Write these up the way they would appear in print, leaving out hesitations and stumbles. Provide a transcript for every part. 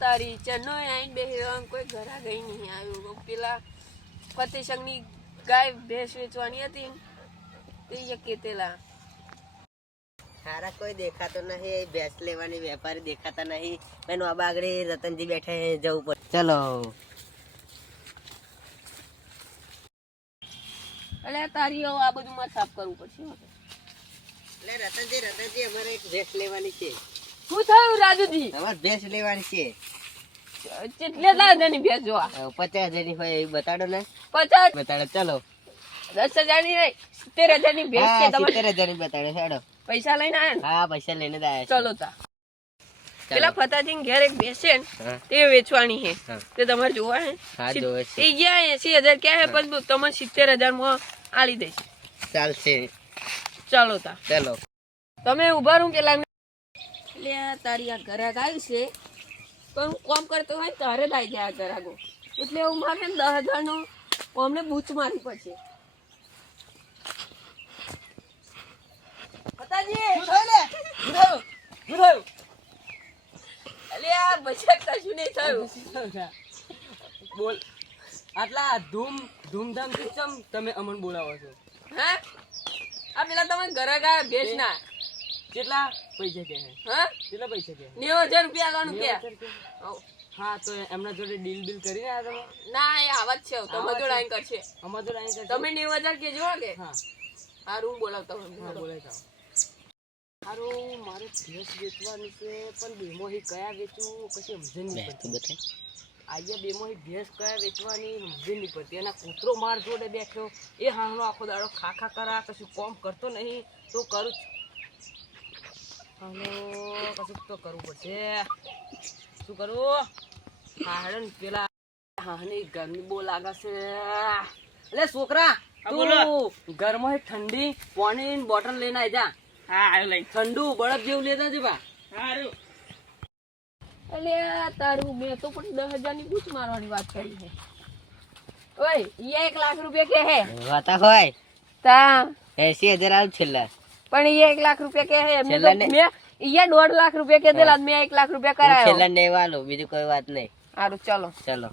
તારી ચનો આઈને બેહ્યો કોઈ ઘરા ગઈ નહીં આવ્યું પેલા ફતેસંગની ગાય ભેંસ વેચવાની હતી તે કેતેલા સારા કોઈ દેખાતો નહીં, ભેંસ લેવાની વેપારી દેખાતા નહીં. એનો આ બાગડે રતનજી બેઠા જવું પડે. ચલો એટલે તારી આ બધું મારે સાફ કરવું પડશે. એટલે રતનજી અમારે એક ભેંસ લેવાની છે. શું થયું રાજુજી? અમારે ભેંસ લેવાની છે. કેટલા હજારની ભેંસ જોવા? 50,000 ની હોય એવી બતાડો ને. 50 બતાડો. ચલો 10,000 ની નહીં, 70,000 ની ભેંસ છે. 70,000 ની બતાડો. હેડો પૈસા લઈને આયા ને? હા, પૈસા લઈને જ આયા. ચલો તા પેલા ફતાજી ઘેર એક ભેંસ છે ને તે વેચવાની છે, તે તમારે જોવા હે? હા, જોવે છે. એ ગયા 80,000 ક્યાં હે, પણ તમે 70,000 માં આલી દઈશ. ચાલશે. ચાલો તા ચલો તમે ઉભા રહો પેલા. એટલે તારી આ ઘરાક આવી છે પણ હું કામ કરતો હોય તારે જ આવી જાય આ ઘરાકો, એટલે એવું મારે 10,000 નો અમને બૂચ મારી પડશે. બોલ આટલા ધૂમધામથી ચમ તમે અમન બોલાવો છો? હા આ પેલા તમે ઘરાક આવ્યા ભેંસ ના કેટલા પૈસા કે હા કેટલા પૈસા કે 90,000 રૂપિયા આલવાનું કે. હા, તો એમના જોડે ડીલ બીલ કરીને આવ્યા તમે? ના એ આવા જ છે, તમે જોડે આઈને કરશે. અમાર જોડે અહીં કરશે? તમે 90,000 કેજો કે. હા સારું હું બોલાવતા હા, બોલાય જાઓ. સારું, મારે ભેંસ વેચવાની છે પણ બેમોહી કયા વેચવું કશી સમજણ નહીં પડતી. અહીંયા બેમોહી ભેંસ કયા વેચવાની સમજણ નહીં પડતી. એના કૂતરો માર જોડે બેઠો, એ હાંનો આખો દાડો ખાખા કરા, કશું કોમ કરતો નહીં. તો કરું કશું તો કરવું પડશે. શું કરું? હાડન પેલા હાની ગરમી બહુ લાગે છે. એટલે છોકરા તું ઘરમાં ઠંડી પાણી બોટલ લઈને આવી જા. હા આવ્યો લઈ. ઠંડુ બરફ જેવું લેતા જ બા. સારું. એટલે તારું મેં તો પણ 10,000 ની બૂચ મારવાની વાત કરી છે. ઓય ઈ 1 લાખ રૂપિયા કે હે વાતા હોય તા 80,000 આવ છેલ્લા. પણ ઈ 1 લાખ રૂપિયા કે હે મેં ઈ 1.5 લાખ રૂપિયા કે દેલા, મેં 1 લાખ રૂપિયા કરાયો. છેલ્લા ને વાલો, બીજું કોઈ વાત નહીં. સારું ચલો. ચલો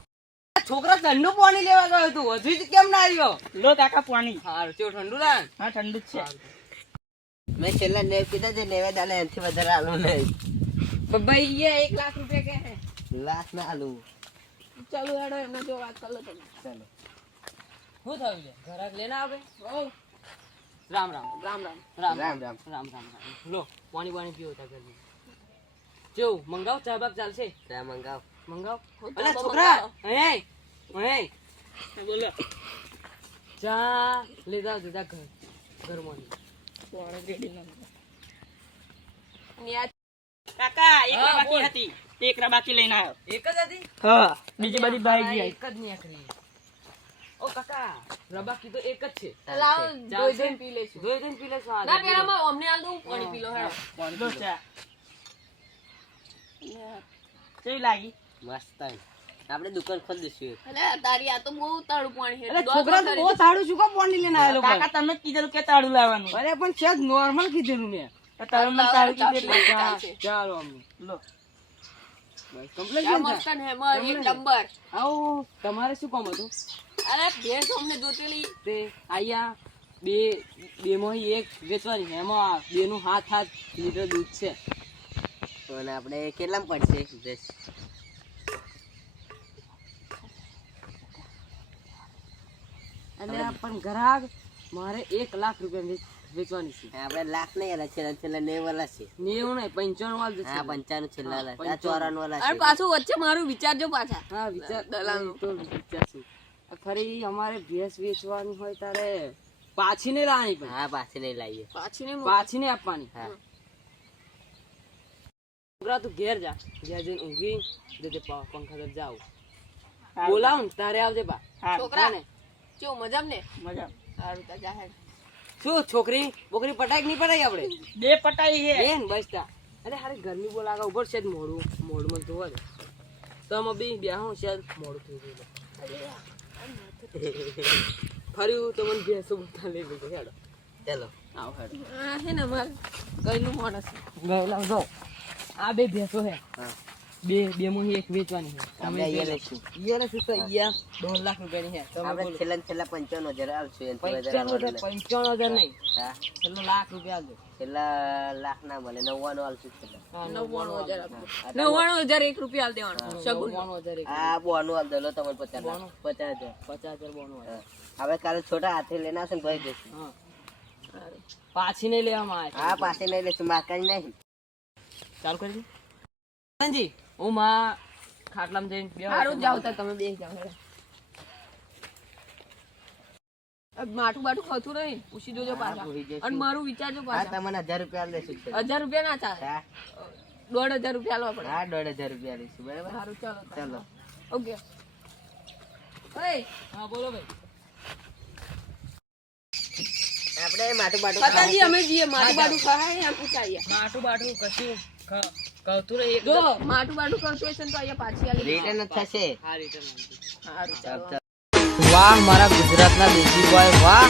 છોકરા ઠંડુ પાણી લેવા ગયો તું, હજુ જ કેમ ના આવ્યો? લો કાકા પાણી. હારું ચેવું ઠંડુ લાગ? હા ઠંડુ જ છે. મેં છેલ્લા ને કીધા છે નેવે દાને એનથી વધારે આલું નહીં. ભાઈ ઈ 1 લાખ રૂપિયા કે હે. લાખ ના આલું. ચાલો હેડો એમને જો વાત કરો તમે. ચલો શું થયું છે? ઘરાક લઈને આવે? ઓ રામ રામ રામ રામ. રામ રામ રામ. રામ રામ. લો પાણી પાણી પીવો તા ઘરની. કેવું મંગાવ? ચા બાગ ચાલશે? ચા મંગાવ. મંગાવ. હું અલા ચા છોકરા મંગાવો. અહીં બોલો. ચા લેતા જતા ઘરમાં. ને આ કાકા એક હા, બાકી બોલ. હતી. એક બાકી લઈને આવ્યો. એક જ હતી? હા બીજી બધી ભાઈ હા, ગઈ. એક જ નીકળી. ઓ કાકા રબાકી તો એક જ છે. લાવો ચાલશે. દોઈ દોઈને પી લેશું. જોઈ જોઈને પી લેશો આ ના જલ્દી પેલા લો. માં અમને આલ દઉં પાણી પી લો હેડો. લો ચા. કેવી લાગી? મસ્ત. આપણે દુકાન ખોલી દઈશું. અલે તારી આ તો બહુ તાળું પાણી છે. અરે છોકરા તો બહુ તાળું શું કામ પાણી લઈને આવેલો કાકા તમે જ કીધેલું કે તાળું લાવવાનું. અરે પણ છે નોર્મલ કીધેલું મેં. તો તમે મને તાળું કીધેલું. ચાલશે. ચાલો અમને લો. બસ કમ્પ્લીટ આ છે ને? મસ્ત ને માર એક નંબર. આવું તમારે શું કામ હતું? અરે ભેંસ અમને જોતેલી તે આયા બે માંથી એક વેચવાની છે, એમાં બે નું હાથ લીટર દૂધ છે. અને આપણે કેટલામાં પડશે ડ્રેસ? અને આ પણ ગ્રાહક મારે 1 લાખ રૂપિયા વેચવાની છે. આપણે લાખ નહીં આલા, છેલ્લા છેલ્લા 90 વાળા છે. 90 નહીં 55 વાળ હા, 95 છેલ્લા આલા. આ 55. 94 વાળા અને છે. પાછું વચ્ચે મારું વિચારજો પાછા. હા વિચાર દલાલનું. તો વિચારશું. ફરી અમારે ભેંસ વેચવાની હોય ત્યારે પાછી નહીં લાવવાની પણ હા, પાછી નહીં લાવીએ. પાછી ને પાછી નહીં આપવાની. હા. છોકરા તું ઘેર જા, ઘેર જઈને ઊંઘી જજે, પંખા તરફ જાવ. સારું. બોલાવ ને તારે આવજે બા. હા, છોકરા ને કેવું મજામ ને? મજા. સારું તા જા હેડ. શું છોકરી બોકરી પટાય કે નહીં પટાય? આપણે બે પટાઈ છે. બેન બસતા. અરે હારે ગરમી બહુ લાગે, ઉપર છે જ મોડું ધોવા દે. તમે બી બેહો છે મોડું થઈ ગયું. ફર્યું તો મને ભેંસો બધા લઈ લીધું. હેડો ચલો આવો હેડો. આ હે ને માર કઈનું માણસ. ગયેલા જો આ બે ભેંસો હે. હા. બે મોહી એક વેચવાની છે. આપણે અહીંયા લઈશું. ઈયાને શું તો ઈયા 2 લાખ રૂપિયાની છે. તમે આપણે બોલો. છેલ્લા ને છેલ્લા 95,000 આપશું, 95,000 95,000 નહીં. હા, છેલ્લો લાખ રૂપિયા આલજો. છેલ્લા લાખ ના મળે, 99 આપશું છેલ્લા. હા, 99,000 આપો. 99,000 1 રૂપિયા આલ દેવાનો સગુન 99,000 એક. આ બોનું આલ દો તમને 50 બોનું? 50,000. 50,000 બોનો આવે. હા. હવે કાલે છોટા હાથે લઈને આવશે ને ભાઈ દેશું. હા. પાછી નહીં લેવામાં આવે છે. હા, પાસે નહીં લેશું, મારકાની નહીં. ચાલુ કરી દે. સંજી, હું માં ખાટલામાં જઈને બેહું સારું છું. જાવ તો તમે બે જાવ હેડો. માઠું બાઠું ખાતું નહીં પૂછી જોજો પાછા પૂછી જોઈશું. અને મારું વિચારજો હા, પાછા તમને 1000 રૂપિયા આલ દેશું. 1000 રૂપિયા ના ચાલે હા, 1,500 રૂપિયા આલવા પડે હા, 1,500 રૂપિયા લઈશું, બરાબર? સારું ચાલો ચાલો. ઓકે ઓય હા, બોલો ભાઈ. આપણે માટું બાટું પતાજી અમે જઈએ માઠું બાઠું ખાય એમ પૂછાઈએ માટું બાટું કશું કહતું નહીં. જો માઠું બાઠું કરતું હશે ને તો અહીંયા પાછી આલી રિટર્ન જ થશે. હા, રિટર્ન આપજો. સારું ચાલો ચાલ, ચાલ. વાહ મારા ગુજરાતના દેશી બોય વાહ.